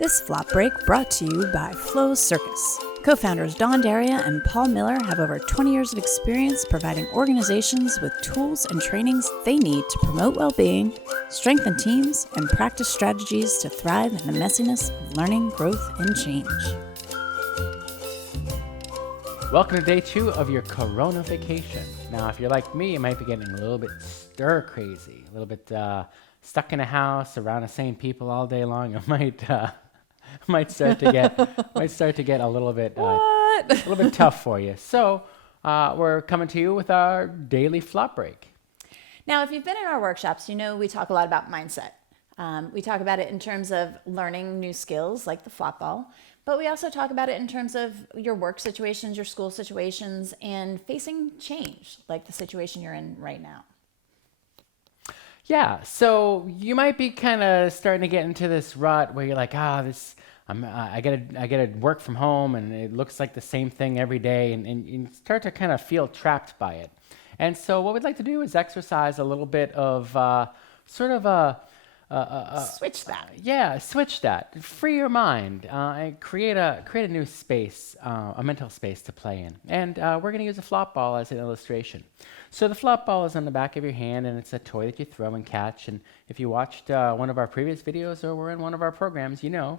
This flop break brought to you by Flow Circus. Co-founders Don Daria and Paul Miller have over 20 years of experience providing organizations with tools and trainings they need to promote well-being, strengthen teams, and practice strategies to thrive in the messiness of learning, growth, and change. Welcome to day 2 of your Corona vacation. Now, if you're like me, you might be getting a little bit stir crazy, a little bit stuck in a house around the same people all day long. It might start to get a little bit tough for you. So we're coming to you with our daily flop break. Now, if you've been in our workshops, you know we talk a lot about mindset. We talk about it in terms of learning new skills like the flop ball, but we also talk about it in terms of your work situations, your school situations, and facing change like the situation you're in right now. Yeah, so you might be kind of starting to get into this rut where you're like, I gotta work from home, and it looks like the same thing every day, and you start to kind of feel trapped by it. And so what we'd like to do is exercise a little bit of Switch that. Switch that. Free your mind. And create a new space, a mental space to play in. And we're going to use a flop ball as an illustration. So the flop ball is on the back of your hand, and it's a toy that you throw and catch. And if you watched one of our previous videos or were in one of our programs, you know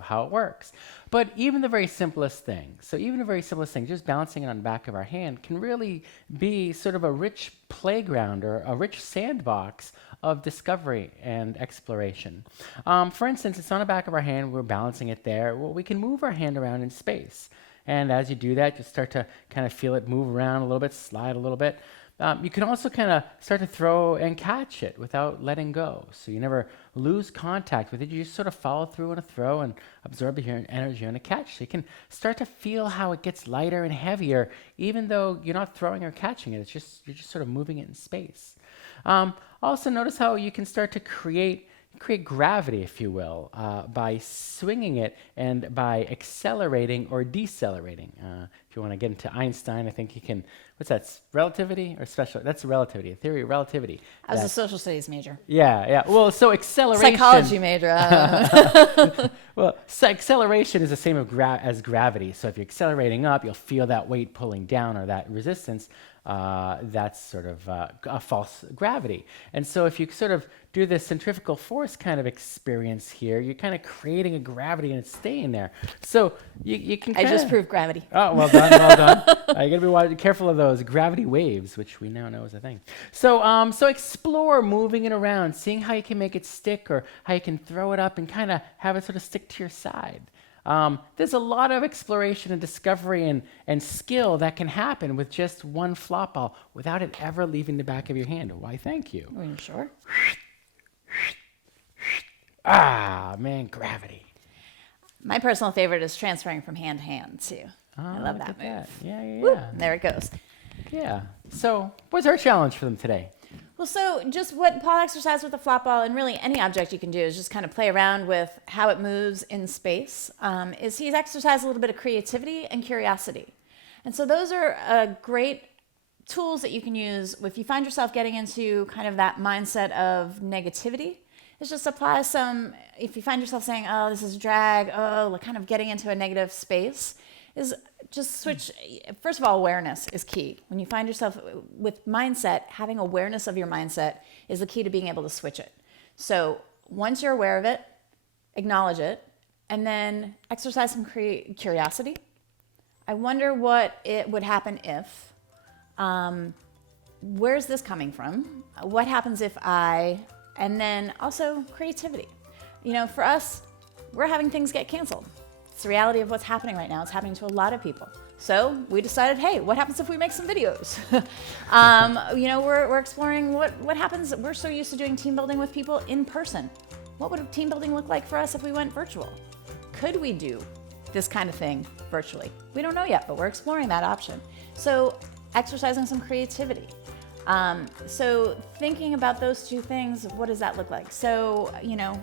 how it works. But even the very simplest thing, just balancing it on the back of our hand can really be sort of a rich playground or a rich sandbox of discovery and exploration. For instance, it's on the back of our hand, we're balancing it there. Well, we can move our hand around in space. And as you do that, you start to kind of feel it move around a little bit, slide a little bit. You can also kind of start to throw and catch it without letting go. So you never lose contact with it. You just sort of follow through on a throw and absorb the energy on a catch. So you can start to feel how it gets lighter and heavier, even though you're not throwing or catching it. You're just sort of moving it in space. Also notice how you can start to create gravity, if you will, by swinging it and by accelerating or decelerating. If you want to get into Einstein, I think you can, what's that, relativity or special? That's relativity, a theory of relativity. I was a social studies major. Yeah. Well, so acceleration. Psychology major. Well, so acceleration is the same as gravity. So if you're accelerating up, you'll feel that weight pulling down or that resistance. That's sort of a false gravity. And so if you sort of do this centrifugal force kind of experience here, you're kind of creating a gravity and it's staying there. So you can I just proved gravity. Oh, well done. You gotta be careful of those gravity waves, which we now know is a thing. So so explore moving it around, seeing how you can make it stick or how you can throw it up and kind of have it sort of stick to your side. There's a lot of exploration and discovery and skill that can happen with just one flop ball without it ever leaving the back of your hand. Why, thank you. Are you sure? Man, gravity. My personal favorite is transferring from hand to hand, too. I love that move. Yeah. Whoop, there it goes. Yeah. So what's our challenge for them today? Well, so just what Paul exercised with the flop ball, and really any object you can do is just kind of play around with how it moves in space, is he's exercised a little bit of creativity and curiosity. And so those are great tools that you can use if you find yourself getting into kind of that mindset of negativity. Is just apply some, if you find yourself saying, oh, this is drag, kind of getting into a negative space, is just switch. First of all, awareness is key. When you find yourself with mindset, having awareness of your mindset is the key to being able to switch it. So once you're aware of it, acknowledge it, and then exercise some curiosity. I wonder what it would happen if, where's this coming from? What happens if and then also creativity. You know, for us, we're having things get canceled. It's the reality of what's happening right now. It's happening to a lot of people. So we decided, hey, what happens if we make some videos? We're exploring what happens. We're so used to doing team building with people in person. What would team building look like for us if we went virtual? Could we do this kind of thing virtually? We don't know yet, but we're exploring that option. So exercising some creativity. So thinking about those two things, what does that look like? So,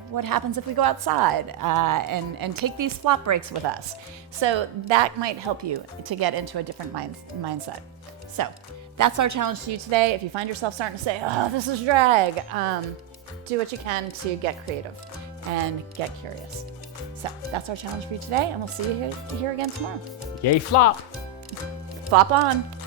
what happens if we go outside and take these flop breaks with us? So that might help you to get into a different mindset. So that's our challenge to you today. If you find yourself starting to say, oh, this is drag, do what you can to get creative and get curious. So that's our challenge for you today, and we'll see you here again tomorrow. Yay, flop! Flop on.